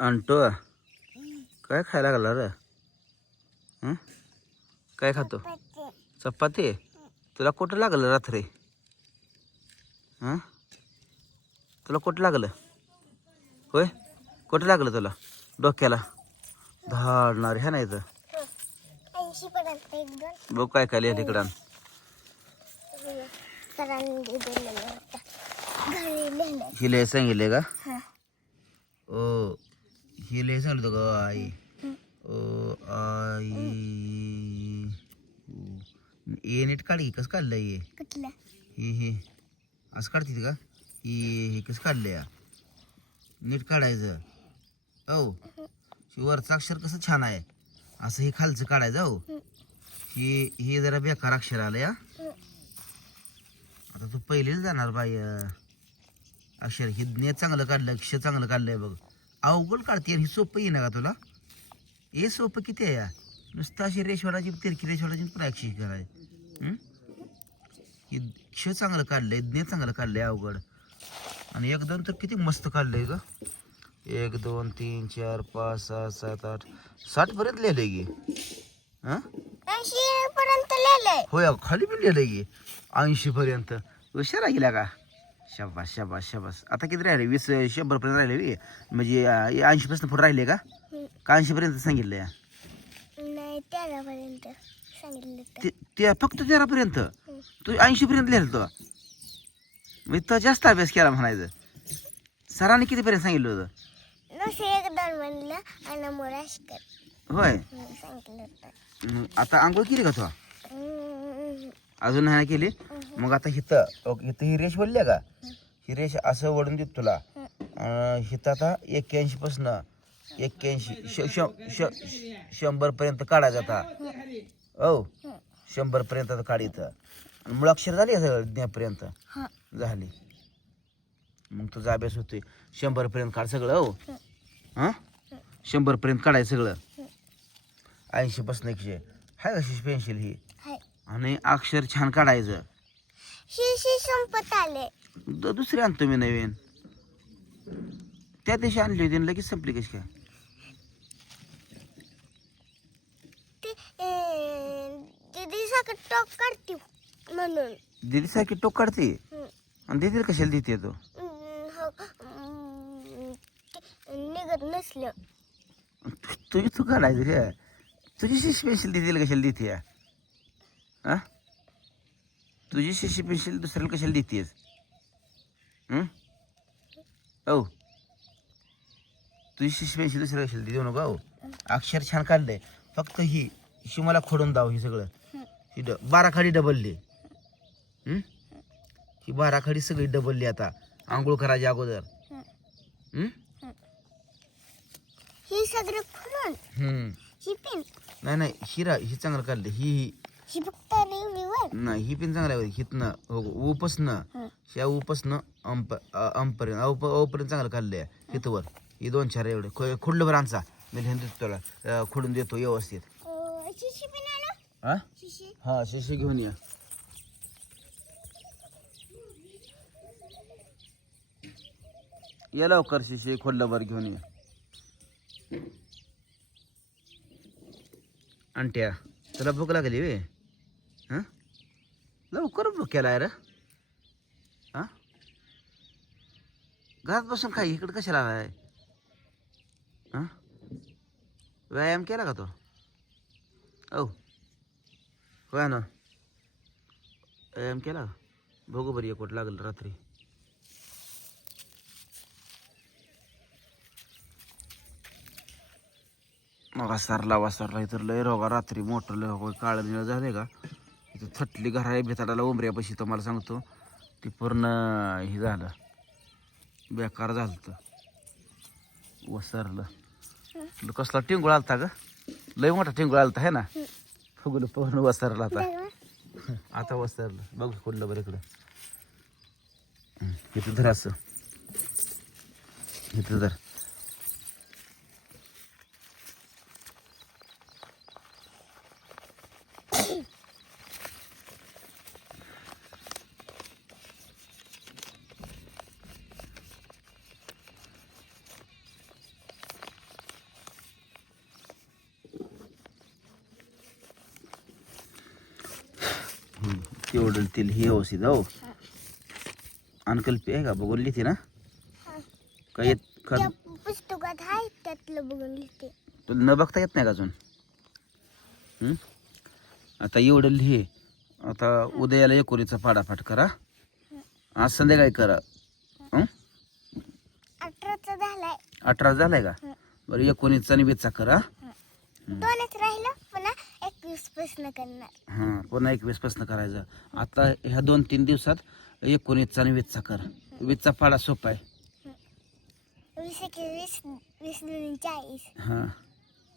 आणतो काय खायला लागला रे? हं? काय खातो? चपाती? तुला कुठं लागलं रात्री? हां? तुला कुठं लागलं? होय? कुठं लागलं तुला? डोक्याला? धाडणार ह्या नाही तर बघ काय काय लिहिलं इकडं. ही. लय सांगितले का? हां. ओ. ही लय सांगतो का आई. ओ आई. ए नीट काढ की कसं काढलं ये हे हे. असं काढते का? हे हे कसं काढलं या? नीट काढायचं. हो वरचं अक्षर कसं छान आहे? असं हे खालचं काढायचं हो. हे हे जरा बेकार अक्षर आलं या. आता तू पहिलेच जाणार बाई. अक्षर. हे ने चांगलं काढलं अक्षर चांगलं काढलंय बघ. अवघड काढते ही सोपं येईना का तुला? हे सोपं किती आहे या नुसतं अशी रेशवाडाची तिरकी रेशवाडाची करायची. हं? हे क्ष चांगलं काढलंय ज्ञ चांगलं काढलंय अवघड. आणि एकदम तर किती मस्त काढलंय ग. एक दोन तीन चार पाच सहा सात आठ साठ पर्यंत लिहिलंय गे हा? ऐंशी पर्यंत लिहिलंय. होय खाली पण लिहिलंय गे ऐंशी पर्यंत. हुशारा गेला का? शाबास शाबास शाबास. आता किती राहिले? वीस शंभर पर्यंत राहिले. म्हणजे ऐंशी पासून पुढे राहिले का? का ऐंशी पर्यंत सांगितलंय? नाही तेरा पर्यंत सांगितलं ते ते फक्त तेरा पर्यंत तू ऐंशी पर्यंत लिहिलं तो मी तर जास्त अभ्यास केला म्हणायचं. सरांनी कितीपर्यंत सांगितलं होतं? होय. सांगितलं आता आंघोळ केली का तू. अजून नाही केली? मग आता हिथं ओक- इथं ही रेष वळली का? ही रेष असं वळून देत तुला. हिथं आता एक्क्याऐंशी पासन एक्क्याऐंशी श- श- श- शंभर पर्यंत काढायचं आता. हो शंभर पर्यंत आता काढ इथं. मुळाक्षर झाली ज्ञापर्यंत झाली. मग तुझा अभ्यास होतोय. शंभर पर्यंत काढ सगळं हो? हां शंभर पर्यंत काढायचं सगळं. ऐंशी पासून एकशे. आहे का पेन्सिल ही? हाय आणि अक्षर छान काढायचं. शिशी संपत आले. द- दुसरी आणतो मी नवीन. त्या दिवशी आणली होती आणि लगेच संपली कशी काय? ते दीदी साखर टॉप काढते म्हणून. दिदी सारखी टोक काढते? हम्म. आणि दिदीला कशाला देते तो? हो. ते निघत नसलं. तु- तुझी तू काढायची रे. तुझी पेन्सिल दिदीला कशाला देते? हा? तुझी शिशी पेन्सिल दुसऱ्याला कशाला देतेस? औ. तुझी शिशी पेन्सिल दुसऱ्याला कशाला देऊ नका हो अक्षर छान काढलंय. फक्त ही ही मला खोडून दाव ही सगळं. ही ड बारा खाडी डबलली हं? ही बारा खाडी सगळी डबलली आता. आंघोळ करायच्या अगोदर. हं? सगळं नाही नाही हिरा ही चांगलं काढले ही. ही रेल्वेवर नाही ही पण चांगलं आहे हितनं हो उपसनं. हं. ह्या उपसनं अंप अ- अंपर्यंत चांगलं काढले हितवर. ही दोन चार एवढे. खो- खुडलं बरं आमचा. मी देतो अ, खुडून देतो व्यवस्थित. अं, शिशी पिन आलं हा शिशी. हा शिशी घेऊन या. या लवकर शिशी खोडलं घेऊन या. अंट्या तुला भूक लागली वे लवकर केला आहे रे. हां? घरात बसून काय? इकडे कशाला आलाय? हां? व्यायाम केला का तो? औ. होय ना? व्यायाम केला बघू बरी एक लागलं रात्री. मग सरला वासरला इतर लय रोगा रात्री मोठं लय रोग काळं निळं झाले का? इथं थटली घर आहे भेताडाला उमऱ्यापाशी तुम्हाला सांगतो ती पूर्ण हे झालं. बेकार झालं तर वसरलं कसला टिंगूळ आलता ग? लय मोठा टिंगूळ आलता आहे ना? फुगल पूर्ण वसरला आता. आता वसरलं बघ कुठलं बरं इकडं. इथं धर असं. इथं धर. एवढं तेल हे व्यवस्थित हो अंकल्पी आहे का बघून लिहिते ना. काय येत का त्या पुस्तकात आहे त्यातलं बघून लिहिते. तुला न बघता येत नाही का अजून? हं? आता एवढं लिहे. आता उद्याला एकोणीचा पाडापाठ करा. आज संध्याकाळी करा. हं? अठराचा झालाय. अठरा झालाय का. बरं एकोणीसचा निवेदचा करा दोनच राहिलं पुन्हा करणार. हां पुन्हा एकवीस प्रश्न करायचा. आता ह्या दोन तीन दिवसात एकोणीसचा आणि वीसचा कर. वीसचा पाडा सोपा आहे. वीस वीस दोन चाळीस. हां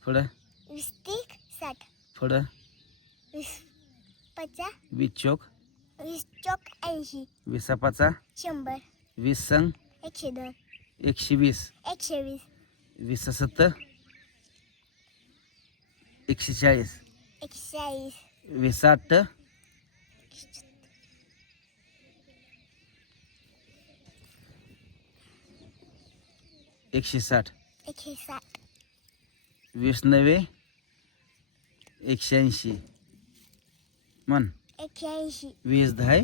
पुढं? वीस साठ. पुढं? वीस चौक? वीस चौक ऐंशी. वीसा पाचा? शंभर. वीस संग एकशे दोन. एकशे वीस. एकशे वीस. वीस सत्तर? एकशे चाळीस. एकशे चाळीस वीस आठ एकशे साठ एकशे साठ वीस नव्वे एकशे ऐंशी म्हण एकशे ऐंशी वीस दहा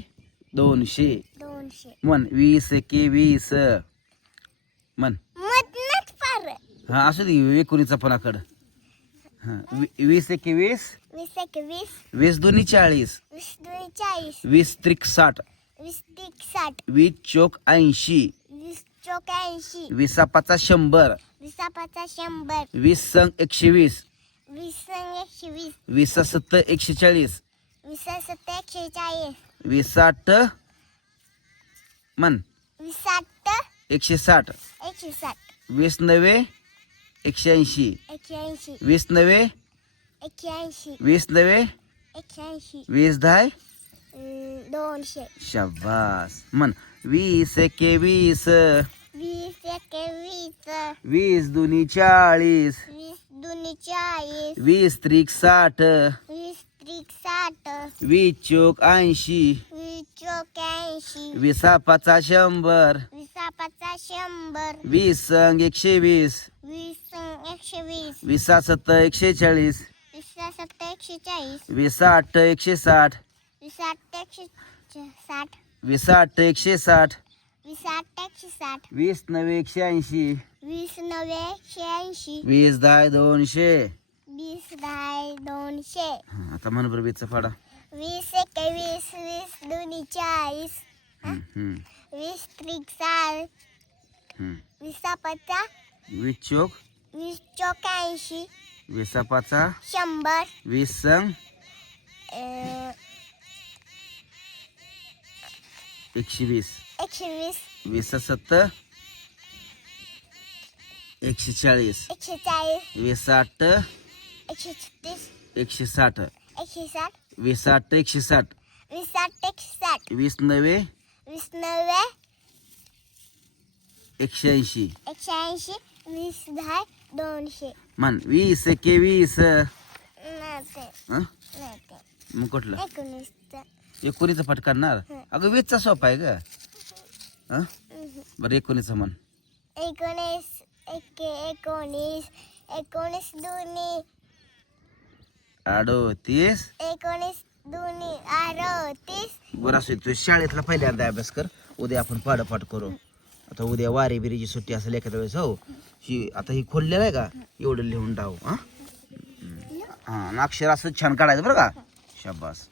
दोनशे दोनशे म्हण वीस एके वीस म्हण मधनच पार हा असू दे एकोणीचा पणाकडं हा वी- वीस एके वीस वीस एकवीस. वीस दोन्ही चाळीस. वीस दोन चाळीस. वीस त्रिक साठ वीस तीस साठ वीस चोक ऐंशी. वीस चौक ऐंशी. वीसा पाचा शंभर. वीसा पाचा शंभर. वीस संग एकशे वीस वीस संग एकशे वीस वीसा सत्तर एकशे चाळीस वीसा सत्तर एकशे चाळीस वीस आठ म्हण. वीस साठ एकशे साठ एकशे साठ वीस नव्वे एकशे ऐंशी. एकशे ऐंशी. वीस ऐंशी वीस ऐंशी वीस अं, दोनशे. शाबास. म्हण वीस एके वीस वीस एकवीस वीस दोन्ही चाळीस. वीस दोन्ही चाळीस. वीस त्रिक साठ. वीस त्रिक साठ. वीस चोक ऐंशी. वीस चौक ऐंशी. विसा पाचा शंभर. वीसा पाचा शंभर. वीस संग एकशे वीस. वीस संग एकशे वीस. विसा सत्तर एकशे चाळीस. वीसा सत्तर एकशे चाळीस. वीस आठ एकशे साठ. वीस आठ एकशे साठ. वीस आठ एकशे साठ. वीस आठ एकशे साठ. वीस नव्वे एकशे ऐंशी. वीस नव्वे एकशे ऐंशी. वीस दहा दोनशे. वीस दहा दोनशे. हा, आता मन बरं वीसचा फाडा. वीस एकवीस वीस दोन्ही चाळीस. हम्म, हम्म, वीस त्रिक साठ हम्म. वीसा पाचा वीस चोक. वीस चौक ऐंशी विसा पाचा शंभर. वीस संग एकशे वीस. एकशे वीस. वीस सत्तर एकशे चाळीस एकशे चाळीस वीस आठ एकशे छत्तीस एकशे साठ एकशे साठ वीस आठ एकशे साठ वीस आठ एकशे साठ वीस नव्वे वीस नव्वे एकशे ऐंशी. एकशे ऐंशी. वीस दहा. दोनशे. म्हण वीस एके वीस? हं? मग कुठलं? एकोणीसचं. एकोणीचा पाठ करणार. अगं वीसचा सोपा आहे का हं? हम्म. बरं एकोणीसचा म्हण. एकोणीस एक एकोणीस एकोणीस दोन्ही अडोतीस. एकोणीस दोन्ही अडतीस. बरं असू दे. तू शाळेतला पहिल्यांदा अभ्यास कर. उद्या आपण पाडपाठ करू. आता उद्या वारी बिरीची सुट्टी असेल एखाद्या वेळेस हो. ही आता ही खोललेलं आहे का? एवढं लिहून टाव हां? हां अक्षर असं छान काढायचं बरं का? शाबास.